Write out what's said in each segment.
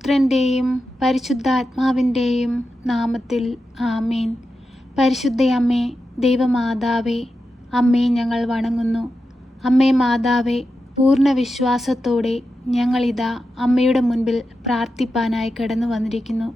പുത്രൻ്റെയും പരിശുദ്ധാത്മാവിൻ്റെയും നാമത്തിൽ ആമേൻ. പരിശുദ്ധയമ്മേ, ദൈവമാതാവേ, അമ്മേ ഞങ്ങൾ വണങ്ങുന്നു. അമ്മേ മാതാവേ, പൂർണ്ണ വിശ്വാസത്തോടെ ഞങ്ങളിതാ അമ്മയുടെ മുൻപിൽ പ്രാർത്ഥിപ്പാനായി കടന്നു വന്നിരിക്കുന്നു.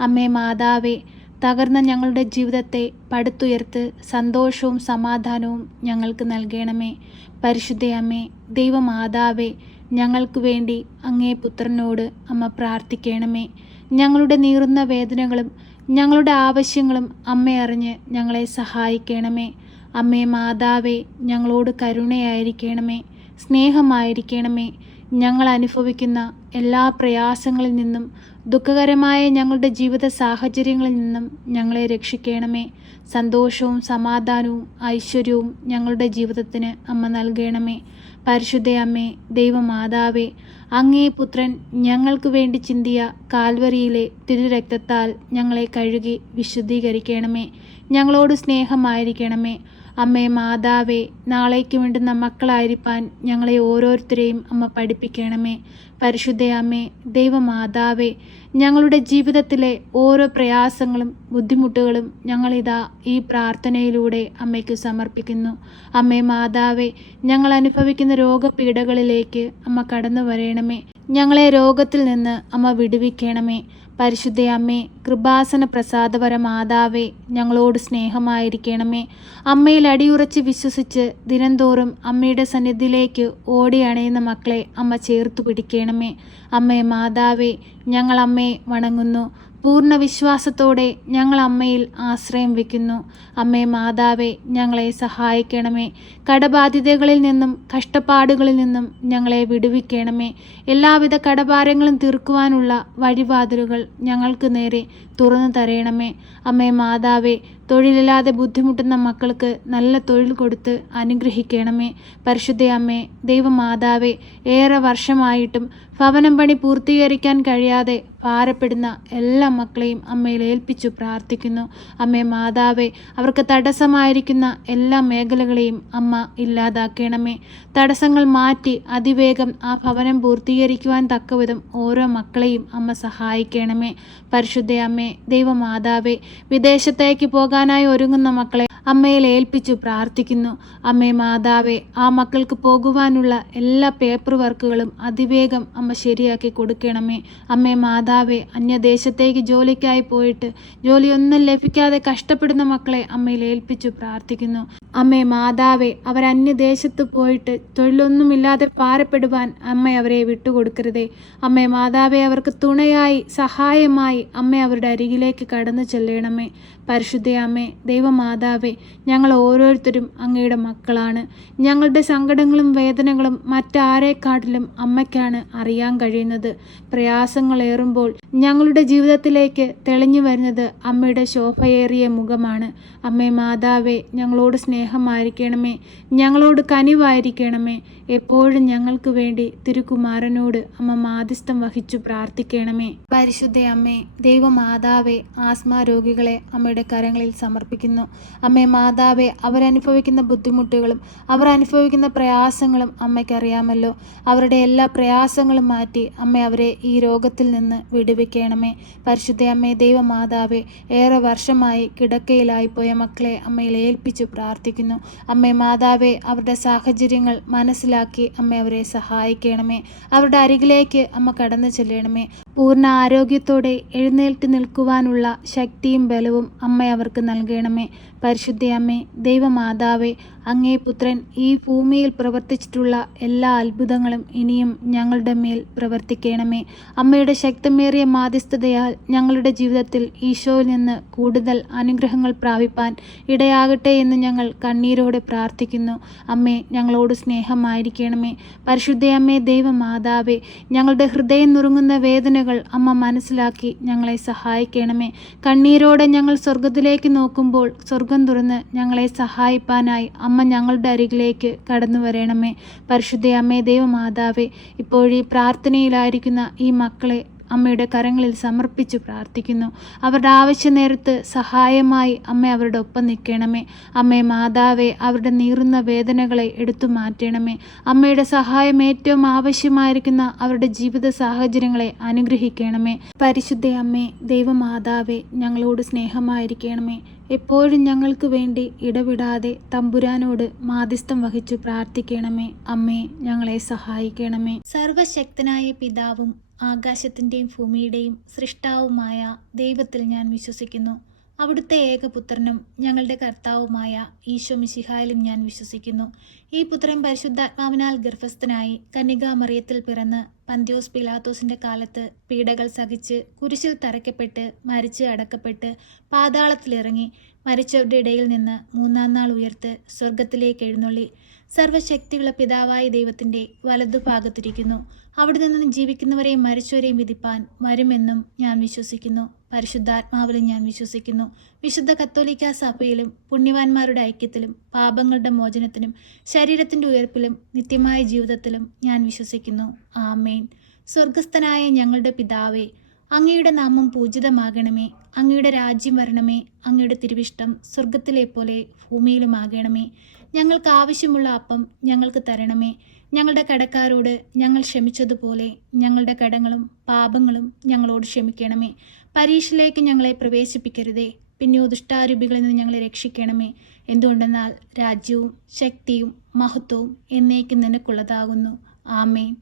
അമ്മേ മാതാവേ, തകർന്ന ഞങ്ങളുടെ ജീവിതത്തെ പടുത്തുയർത്ത് സന്തോഷവും സമാധാനവും ഞങ്ങൾക്ക് നൽകണമേ. പരിശുദ്ധയമ്മേ, ദൈവമാതാവേ, ഞങ്ങൾക്ക് വേണ്ടി അങ്ങേ പുത്രനോട് അമ്മ പ്രാർത്ഥിക്കണമേ. ഞങ്ങളുടെ നീറുന്ന വേദനകളും ഞങ്ങളുടെ ആവശ്യങ്ങളും അമ്മ അറിഞ്ഞ് ഞങ്ങളെ സഹായിക്കണമേ. അമ്മേ മാതാവേ, ഞങ്ങളോട് കരുണയായിരിക്കണമേ, സ്നേഹമായിരിക്കണമേ. ഞങ്ങൾ അനുഭവിക്കുന്ന എല്ലാ പ്രയാസങ്ങളിൽ നിന്നും ദുഃഖകരമായ ഞങ്ങളുടെ ജീവിത സാഹചര്യങ്ങളിൽ നിന്നും ഞങ്ങളെ രക്ഷിക്കണമേ. സന്തോഷവും സമാധാനവും ഐശ്വര്യവും ഞങ്ങളുടെ ജീവിതത്തിന് അമ്മ നൽകണമേ. പരിശുദ്ധയമ്മേ, ദൈവമാതാവേ, അങ്ങേ പുത്രൻ ഞങ്ങൾക്ക് വേണ്ടി ചിന്തിയ കാൽവരിയിലെ തിരുരക്തത്താൽ ഞങ്ങളെ കഴുകി വിശുദ്ധീകരിക്കണമേ. ഞങ്ങളോട് സ്നേഹമായിരിക്കണമേ. അമ്മേ മാതാവേ, നാളേക്ക് വേണ്ടുന്ന മക്കളായിരിക്കാൻ ഞങ്ങളെ ഓരോരുത്തരെയും അമ്മ പഠിപ്പിക്കണമേ. പരിശുദ്ധയമ്മേ, ദൈവമാതാവേ, ഞങ്ങളുടെ ജീവിതത്തിലെ ഓരോ പ്രയാസങ്ങളും ബുദ്ധിമുട്ടുകളും ഞങ്ങളിതാ ഈ പ്രാർത്ഥനയിലൂടെ അമ്മയ്ക്ക് സമർപ്പിക്കുന്നു. അമ്മേ മാതാവേ, ഞങ്ങൾ അനുഭവിക്കുന്ന രോഗപീഠകളിലേക്ക് അമ്മ കടന്നു വരണമേ. ഞങ്ങളെ രോഗത്തിൽ നിന്ന് അമ്മ വിടുവിക്കണമേ. പരിശുദ്ധയമ്മേ, കൃപാസന പ്രസാദപര മാതാവേ, ഞങ്ങളോട് സ്നേഹമായിരിക്കണമേ. അമ്മയിൽ അടിയുറച്ച് വിശ്വസിച്ച് ദിനംതോറും അമ്മയുടെ സന്നിധിയിലേക്ക് ഓടി അണയുന്ന മക്കളെ അമ്മ ചേർത്തു പിടിക്കണമേ. അമ്മേ മാതാവേ, ഞങ്ങൾ അമ്മയെ വണങ്ങുന്നു. പൂർണ്ണ വിശ്വാസത്തോടെ ഞങ്ങൾ അമ്മയിൽ ആശ്രയം വയ്ക്കുന്നു. അമ്മേ മാതാവേ, ഞങ്ങളെ സഹായിക്കണമേ. കടബാധ്യതകളിൽ നിന്നും കഷ്ടപ്പാടുകളിൽ നിന്നും ഞങ്ങളെ വിടുവിക്കണമേ. എല്ലാവിധ കടഭാരങ്ങളും തീർക്കുവാനുള്ള വഴിവാതിലുകൾ ഞങ്ങൾക്ക് നേരെ തുറന്നു തരയണമേ. അമ്മേ മാതാവേ, തൊഴിലില്ലാതെ ബുദ്ധിമുട്ടുന്ന മക്കൾക്ക് നല്ല തൊഴിൽ കൊടുത്ത് അനുഗ്രഹിക്കണമേ. പരിശുദ്ധയമ്മേ, ദൈവമാതാവേ, ഏറെ വർഷമായിട്ടും ഭവനം പണി പൂർത്തീകരിക്കാൻ കഴിയാതെ ഭാരപ്പെടുന്ന എല്ലാ മക്കളെയും അമ്മയിൽ ഏൽപ്പിച്ചു പ്രാർത്ഥിക്കുന്നു. അമ്മേ മാതാവേ, അവർക്ക് തടസ്സമായിരിക്കുന്ന എല്ലാ മേഖലകളെയും അമ്മ ഇല്ലാതാക്കണമേ. തടസ്സങ്ങൾ മാറ്റി അതിവേഗം ആ ഭവനം പൂർത്തീകരിക്കുവാൻ തക്കവിധം ഓരോ മക്കളെയും അമ്മ സഹായിക്കണമേ. പരിശുദ്ധയമ്മേ, ദൈവമാതാവേ, വിദേശത്തേക്ക് പോകാനായി ഒരുങ്ങുന്ന മക്കളെ അമ്മയിൽ ഏൽപ്പിച്ചു പ്രാർത്ഥിക്കുന്നു. അമ്മേ മാതാവേ, ആ മക്കൾക്ക് പോകുവാനുള്ള എല്ലാ പേപ്പർ വർക്കുകളും അതിവേഗം അമ്മ ശരിയാക്കി കൊടുക്കണമേ. അമ്മേ മാതാവേ, അന്യദേശത്തേക്ക് ജോലിക്കായി പോയിട്ട് ജോലിയൊന്നും ലഭിക്കാതെ കഷ്ടപ്പെടുന്ന മക്കളെ അമ്മയിൽ ഏൽപ്പിച്ചു പ്രാർത്ഥിക്കുന്നു. അമ്മേ മാതാവേ, അവർ അന്യദേശത്ത് പോയിട്ട് തൊഴിലൊന്നുമില്ലാതെ ഭാരപ്പെടുവാൻ അമ്മ അവരെ വിട്ടുകൊടുക്കരുതേ. അമ്മേ മാതാവേ, അവർക്ക് തുണയായി സഹായമായി അമ്മ അവരുടെ അരികിലേക്ക് കടന്നു ചെല്ലണമേ. പരിശുദ്ധയമ്മേ, ദൈവമാതാവേ, ഞങ്ങൾ ഓരോരുത്തരും അങ്ങയുടെ മക്കളാണ്. ഞങ്ങളുടെ സങ്കടങ്ങളും വേദനകളും മറ്റാരെക്കാട്ടിലും അമ്മയ്ക്കാണ് അറിയാൻ കഴിയുന്നത്. പ്രയാസങ്ങളേറുമ്പോൾ ഞങ്ങളുടെ ജീവിതത്തിലേക്ക് തെളിഞ്ഞു വരുന്നത് അമ്മയുടെ ശോഭയേറിയ മുഖമാണ്. അമ്മേ മാതാവേ, ഞങ്ങളോട് സ്നേഹമായിരിക്കണമേ, ഞങ്ങളോട് കനിവായിരിക്കണമേ. എപ്പോഴും ഞങ്ങൾക്ക് വേണ്ടി തിരുക്കുമാരനോട് അമ്മ മാധ്യസ്ഥം വഹിച്ചു പ്രാർത്ഥിക്കണമേ. പരിശുദ്ധയമ്മേ, ദൈവമാതാവേ, ആസ്മ രോഗികളെ അമ്മയുടെ കരങ്ങളിൽ സമർപ്പിക്കുന്നു. അമ്മേ മാതാവേ, അവരനുഭവിക്കുന്ന ബുദ്ധിമുട്ടുകളും അവർ അനുഭവിക്കുന്ന പ്രയാസങ്ങളും അമ്മയ്ക്കറിയാമല്ലോ. അവരുടെ എല്ലാ പ്രയാസങ്ങളും മാറ്റി അമ്മ അവരെ ഈ രോഗത്തിൽ നിന്ന് വിടുവിക്കണമേ. പരിശുദ്ധയമ്മേ, ദൈവമാതാവേ, ഏറെ വർഷമായി കിടക്കയിലായിപ്പോയ മക്കളെ അമ്മയിൽ ഏൽപ്പിച്ചു പ്രാർത്ഥിക്കുന്നു. അമ്മേ മാതാവേ, അവരുടെ സാഹചര്യങ്ങൾ മനസ്സിലാക്കി അമ്മ അവരെ സഹായിക്കണമേ. അവരുടെ അരികിലേക്ക് അമ്മ കടന്നു ചെല്ലണമേ. പൂർണ്ണ ആരോഗ്യത്തോടെ എഴുന്നേൽറ്റ് നിൽക്കുവാനുള്ള ശക്തിയും ബലവും അമ്മ അവർക്ക് നൽകണമേ. പരിശുദ്ധയമ്മേ, ദൈവമാതാവേ, അങ്ങേ പുത്രൻ ഈ ഭൂമിയിൽ പ്രവർത്തിച്ചിട്ടുള്ള എല്ലാ അത്ഭുതങ്ങളും ഇനിയും ഞങ്ങളുടെ മേൽ പ്രവർത്തിക്കണമേ. അമ്മയുടെ ശക്തമേറിയ മാധ്യസ്ഥതയാൽ ഞങ്ങളുടെ ജീവിതത്തിൽ ഈശോയിൽ നിന്ന് കൂടുതൽ അനുഗ്രഹങ്ങൾ പ്രാപിപ്പാൻ ഇടയാകട്ടെ എന്ന് ഞങ്ങൾ കണ്ണീരോടെ പ്രാർത്ഥിക്കുന്നു. അമ്മേ, ഞങ്ങളോട് സ്നേഹമായിരിക്കണമേ. പരിശുദ്ധയമ്മേ, ദൈവമാതാവേ, ഞങ്ങളുടെ ഹൃദയം നുറുങ്ങുന്ന വേദനകൾ അമ്മ മനസ്സിലാക്കി ഞങ്ങളെ സഹായിക്കണമേ. കണ്ണീരോടെ ഞങ്ങൾ സ്വർഗത്തിലേക്ക് നോക്കുമ്പോൾ സ്വർഗം തുറന്ന് ഞങ്ങളെ സഹായിപ്പാനായി അമ്മ ഞങ്ങളുടെ അരികിലേക്ക് കടന്നു വരണമേ. പരിശുദ്ധയമ്മേ, ദൈവമാതാവേ, ഇപ്പോഴീ പ്രാർത്ഥനയിലായിരിക്കുന്ന ഈ മക്കളെ അമ്മയുടെ കരങ്ങളിൽ സമർപ്പിച്ച് പ്രാർത്ഥിക്കുന്നു. അവരുടെ ആവശ്യ നേരത്ത് സഹായമായി അമ്മ അവരുടെ ഒപ്പം നിൽക്കണമേ. അമ്മേ മാതാവേ, അവരുടെ നീറുന്ന വേദനകളെ എടുത്തു മാറ്റണമേ. അമ്മയുടെ സഹായം ഏറ്റവും ആവശ്യമായിരിക്കുന്ന അവരുടെ ജീവിത സാഹചര്യങ്ങളെ അനുഗ്രഹിക്കണമേ. പരിശുദ്ധ അമ്മേ, ദൈവമാതാവേ, ഞങ്ങളോട് സ്നേഹമായിരിക്കണമേ. എപ്പോഴും ഞങ്ങൾക്ക് വേണ്ടി ഇടവിടാതെ തമ്പുരാനോട് മാധ്യസ്ഥം വഹിച്ചു പ്രാർത്ഥിക്കണമേ. അമ്മേ, ഞങ്ങളെ സഹായിക്കണമേ. സർവശക്തനായ പിതാവും ആകാശത്തിൻ്റെയും ഭൂമിയുടെയും സൃഷ്ടാവുമായ ദൈവത്തിൽ ഞാൻ വിശ്വസിക്കുന്നു. അവിടുത്തെ ഏകപുത്രനും ഞങ്ങളുടെ കർത്താവുമായ ഈശോ മിശിഹായിലും ഞാൻ വിശ്വസിക്കുന്നു. ഈ പുത്രൻ പരിശുദ്ധാത്മാവിനാൽ ഗർഭസ്ഥനായി കന്യകാമറിയത്തിൽ പിറന്ന് പന്ത്യോസ് പിലാത്തോസിന്റെ കാലത്ത് പീഡകൾ സഹിച്ച് കുരിശിൽ തറയ്ക്കപ്പെട്ട് മരിച്ച് അടക്കപ്പെട്ട് പാതാളത്തിലിറങ്ങി മരിച്ചവരുടെ ഇടയിൽ നിന്ന് മൂന്നാം നാൾ ഉയർത്ത് സ്വർഗത്തിലേക്ക് എഴുന്നള്ളി സർവശക്തിയുള്ള പിതാവായ ദൈവത്തിന്റെ വലതുഭാഗത്തിരിക്കുന്നു. അവിടെ നിന്നും ജീവിക്കുന്നവരെയും മരിച്ചവരെയും വിധിപ്പാൻ വരുമെന്നും ഞാൻ വിശ്വസിക്കുന്നു. പരിശുദ്ധാത്മാവിലും ഞാൻ വിശ്വസിക്കുന്നു. വിശുദ്ധ കത്തോലിക്കാ സഭയിലും പുണ്യവാന്മാരുടെ ഐക്യത്തിലും പാപങ്ങളുടെ മോചനത്തിനും ശരീരത്തിന്റെ ഉയർപ്പിലും നിത്യമായ ജീവിതത്തിലും ഞാൻ വിശ്വസിക്കുന്നു. ആമേൻ. സ്വർഗസ്ഥനായ ഞങ്ങളുടെ പിതാവേ, അങ്ങയുടെ നാമം പൂജിതമാകണമേ. അങ്ങയുടെ രാജ്യം വരണമേ. അങ്ങയുടെ തിരുവിഷ്ടം സ്വർഗത്തിലെ പോലെ ഭൂമിയിലുമാകണമേ. ഞങ്ങൾക്ക് ആവശ്യമുള്ള അപ്പം ഞങ്ങൾക്ക് തരണമേ. ഞങ്ങളുടെ കടക്കാരോട് ഞങ്ങൾ ക്ഷമിച്ചതുപോലെ ഞങ്ങളുടെ കടങ്ങളും പാപങ്ങളും ഞങ്ങളോട് ക്ഷമിക്കണമേ. പരീക്ഷയിലേക്ക് ഞങ്ങളെ പ്രവേശിപ്പിക്കരുതേ, പിന്നെയോ ദുഷ്ടാരൂപികളിൽ നിന്ന് ഞങ്ങളെ രക്ഷിക്കണമേ. എന്തുകൊണ്ടെന്നാൽ രാജ്യവും ശക്തിയും മഹത്വവും എന്നേക്കും നിനക്കുള്ളതാകുന്നു. ആമേൻ.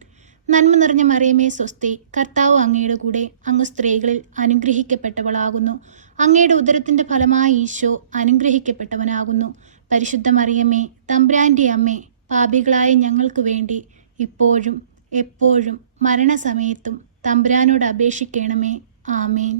നന്മ നിറഞ്ഞ മറിയമേ സ്വസ്തി, കർത്താവ് അങ്ങയുടെ കൂടെ, അങ്ങ് സ്ത്രീകളിൽ അനുഗ്രഹിക്കപ്പെട്ടവളാകുന്നു. അങ്ങയുടെ ഉദരത്തിന്റെ ഫലമായ ഈശോ അനുഗ്രഹിക്കപ്പെട്ടവനാകുന്നു. പരിശുദ്ധ മറിയമേ, തമ്പുരാന്റെ അമ്മേ, പാപികളായ ഞങ്ങൾക്ക് വേണ്ടി ഇപ്പോഴും എപ്പോഴും മരണസമയത്തും തമ്പുരാനോട് അപേക്ഷിക്കണമേ. ആമേൻ.